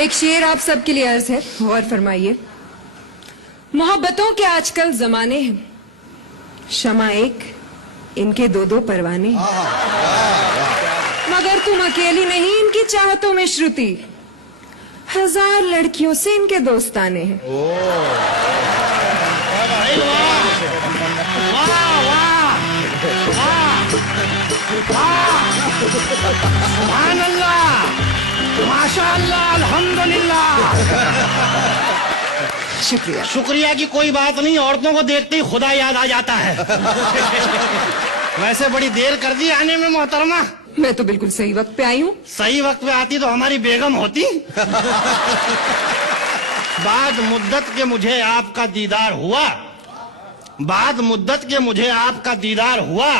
एक शेर आप सबके लिए अर्ज है, गौर फरमाइए। मोहब्बतों के आजकल जमाने हैं, शमा एक, इनके दो दो परवाने हैं। मगर तुम अकेली नहीं इनकी चाहतों में श्रुति, हजार लड़कियों से इनके दोस्ताने हैं। सुभान अल्लाह, माशाअल्लाह, अल्हम्दुलिल्लाह। शुक्रिया। शुक्रिया की कोई बात नहीं, औरतों को देखते ही खुदा याद आ जाता है। वैसे बड़ी देर कर दी आने में मोहतरमा। मैं तो बिल्कुल सही वक्त पे आई हूँ। सही वक्त पे आती तो हमारी बेगम होती। बाद मुद्दत के मुझे आपका दीदार हुआ, बाद मुद्दत के मुझे आपका दीदार हुआ,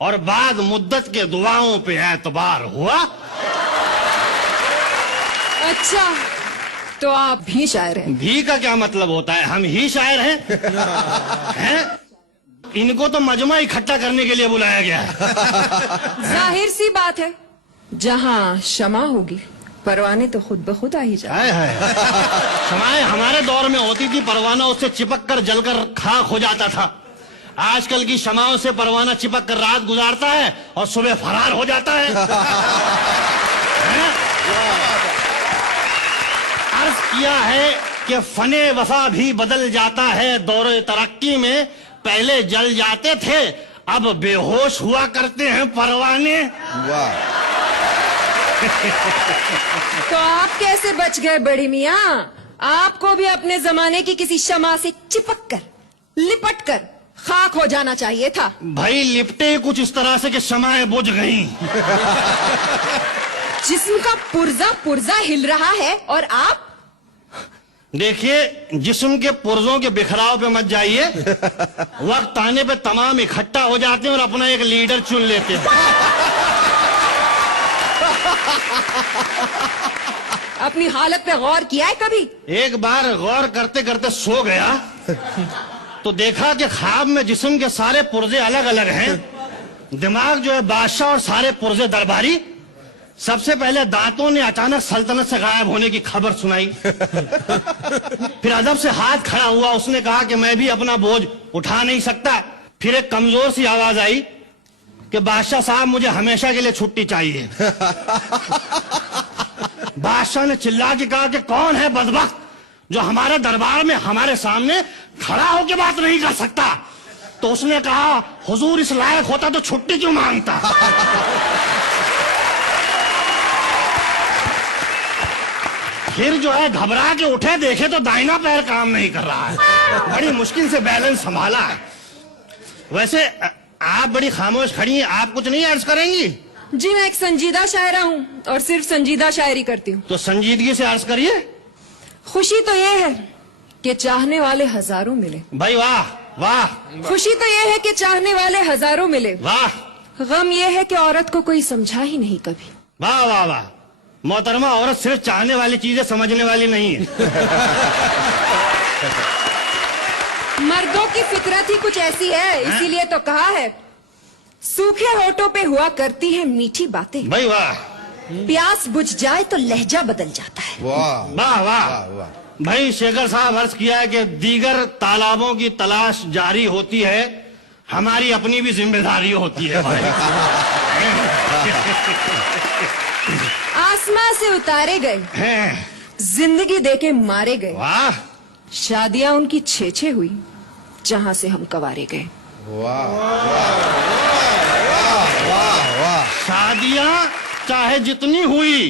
और बाद मुद्दत के दुआओं पे एतबार हुआ। अच्छा, तो आप भी शायर हैं? भी का क्या मतलब होता है? हम ही शायर हैं। हैं? इनको तो मजमा इकट्ठा करने के लिए बुलाया गया है। जाहिर सी बात है, जहाँ क्षमा होगी परवाने तो खुद ब खुद आ ही जाए। क्षमाएं हमारे दौर में होती थी, परवाना उससे चिपक कर जलकर खाक हो जाता था। आजकल की क्षमाओं से परवाना चिपक कर रात गुजारता है और सुबह फरार हो जाता है। अर्ज किया है कि फने वफा भी बदल जाता है दौरे तरक्की में, पहले जल जाते थे अब बेहोश हुआ करते हैं परवाने। वाह। तो आप कैसे बच गए बड़ी मियाँ? आपको भी अपने जमाने की किसी शमा से चिपक कर, लिपट कर खाक हो जाना चाहिए था। भाई लिपटे कुछ इस तरह से कि शमाएं बुझ गईं। जिस्म का पुर्जा पुर्जा हिल रहा है और आप? देखिए, जिस्म के पुर्जों के बिखराव पे मत जाइए। वक्त आने पे तमाम इकट्ठा हो जाते हैं और अपना एक लीडर चुन लेते हैं। अपनी हालत पे गौर किया है कभी? एक बार गौर करते करते सो गया तो देखा कि ख्वाब में जिस्म के सारे पुर्जे अलग अलग हैं। दिमाग जो है बादशाह और सारे पुर्जे दरबारी। सबसे पहले दांतों ने अचानक सल्तनत से गायब होने की खबर सुनाई। फिर अदब से हाथ खड़ा हुआ, उसने कहा कि मैं भी अपना बोझ उठा नहीं सकता। फिर एक कमजोर सी आवाज आई कि बादशाह साहब मुझे हमेशा के लिए छुट्टी चाहिए। बादशाह ने चिल्ला के कहा कि कौन है बदबख्त जो हमारे दरबार में हमारे सामने खड़ा होकर बात नहीं कर सकता? तो उसने कहा, हुजूर इस लायक होता तो छुट्टी क्यों मांगता? फिर जो है घबरा के उठे, देखे तो दाहिना पैर काम नहीं कर रहा है। बड़ी मुश्किल से बैलेंस संभाला है। वैसे आप बड़ी खामोश खड़ी हैं, आप कुछ नहीं अर्ज करेंगी? जी मैं एक संजीदा शायरा हूँ और सिर्फ संजीदा शायरी करती हूँ। तो संजीदगी से अर्ज करिए। खुशी तो ये है कि चाहने वाले हजारों मिले। भाई वाह वाह। खुशी तो ये है कि चाहने वाले हजारों मिले। वाह। गम ये है कि औरत को कोई समझा ही नहीं कभी। वाह वाह वाह। मोहतरमा, औरत सिर्फ चाहने वाली चीजें समझने वाली नहीं है। मर्दों की फितरत ही कुछ ऐसी है, इसीलिए तो कहा है सूखे होठों पे हुआ करती है मीठी बातें। भाई वाह। प्यास बुझ जाए तो लहजा बदल जाता है। वाह वाह वाह। वाह। भाई शेखर साहब अर्ज किया है कि दीगर तालाबों की तलाश जारी होती है, हमारी अपनी भी जिम्मेदारी होती है। भाई आसमां से उतारे गए, हैं। जिंदगी देके मारे गए। वाह। शादियां उनकी छे हुई जहां से हम कवारे गए। वाह वाह वाह। शादियां चाहे जितनी हुई,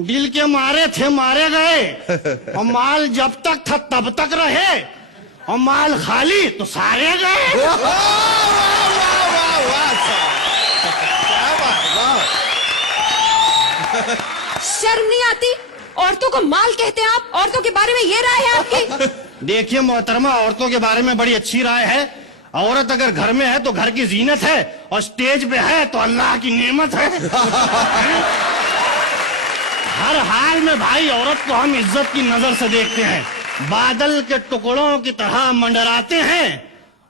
दिल के मारे थे मारे गए, और माल जब तक था तब तक रहे, और माल खाली तो सारे गए। शर्म नहीं आती? औरतों को माल कहते हैं आप? औरतों के बारे में ये राय है आपकी? देखिए मोहतरमा, औरतों के बारे में बड़ी अच्छी राय है। औरत अगर घर में है तो घर की जीनत है, और स्टेज पे है तो अल्लाह की नेमत है। हर हाल में भाई औरत को हम इज्जत की नजर से देखते हैं। बादल के टुकड़ों की तरह मंडराते हैं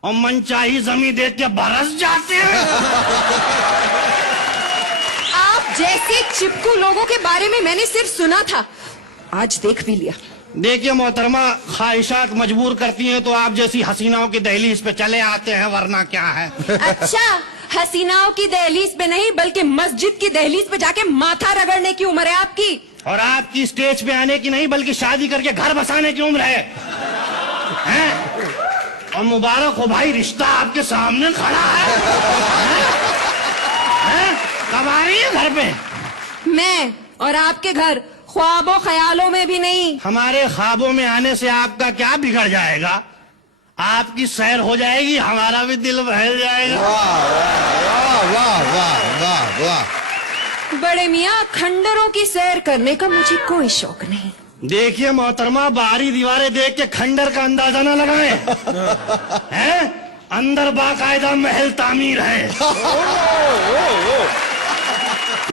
और मनचाही जमीन देख के बरस जाते हैं। आप जैसे चिपकू लोगों के बारे में मैंने सिर्फ सुना था, आज देख भी लिया। देखिए मोहतरमा, ख्वाहिशात मजबूर करती हैं तो आप जैसी हसीनाओं की दहलीज पे चले आते हैं, वरना क्या है। अच्छा, हसीनाओं की दहलीज पे नहीं बल्कि मस्जिद की दहलीज पे जाके माथा रगड़ने की उम्र है आपकी। और आपकी स्टेज पे आने की नहीं बल्कि शादी करके घर बसाने की उम्र है, हैं? और मुबारक हो भाई, रिश्ता आपके सामने खड़ा है, हैं? कब आ रही है घर पे? मैं और आपके घर ख्वाबों ख्यालों में भी नहीं। हमारे ख्वाबों में आने से आपका क्या बिगड़ जाएगा? आपकी सैर हो जाएगी, हमारा भी दिल बहल जाएगा। वाह वाह वाह वाह वाह। बड़े मियाँ, खंडरों की सैर करने का मुझे कोई शौक नहीं। देखिए मोहतरमा, बाहरी दीवारें देख के खंडर का अंदाजा न लगाएं, हैं? अंदर बाकायदा महल तामीर है।